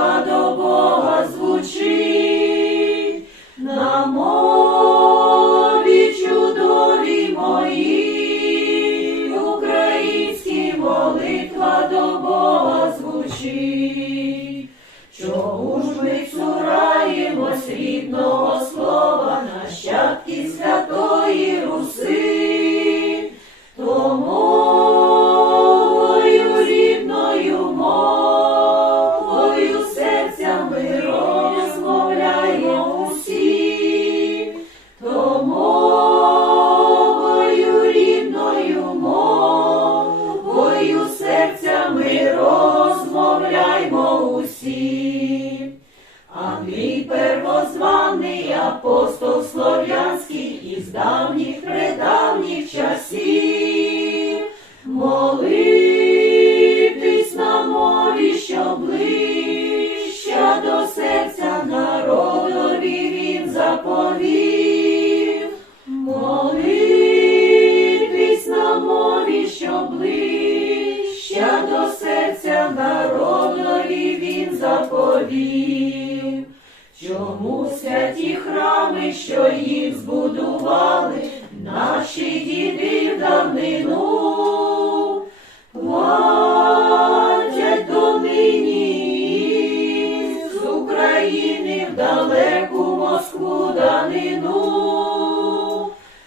молитва давніх предавніх часів, молитись на мові, що ближча до серця народові він заповів, молитись на мові, що ближча до серця народові він заповів. Чому святі храми, що їх збудували, наші діди в давнину, платять донині з України в далеку Москву данину,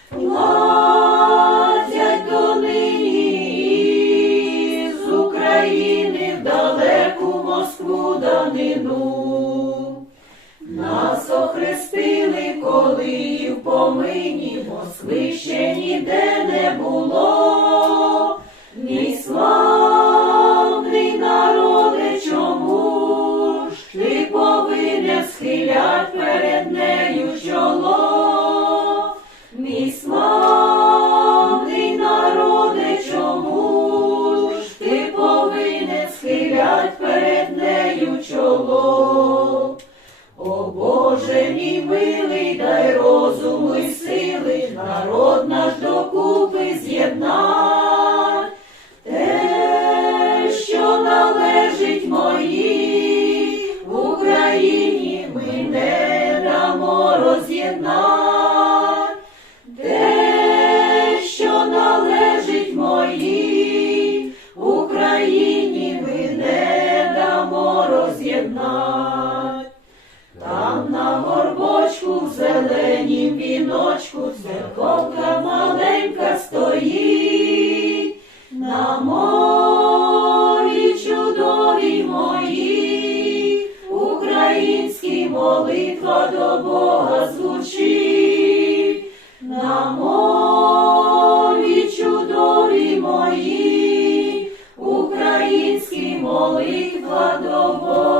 платять донині з України в далеку Москву данину. Нас охрестили, коли в помині Москви ще ніде не було. Боже мій милий, дай розуму й сили, народ наш докупи з'єднай. Те, що належить моїй Україні, ми не дамо роз'єднати. Те, що належить моїй Україні, ми не дамо роз'єднати. зеленім віночку церковка маленька стоїть, на морі чудові мої, українські молитва до Бога звучить, на морі чудові мої, українські молитва до Бога.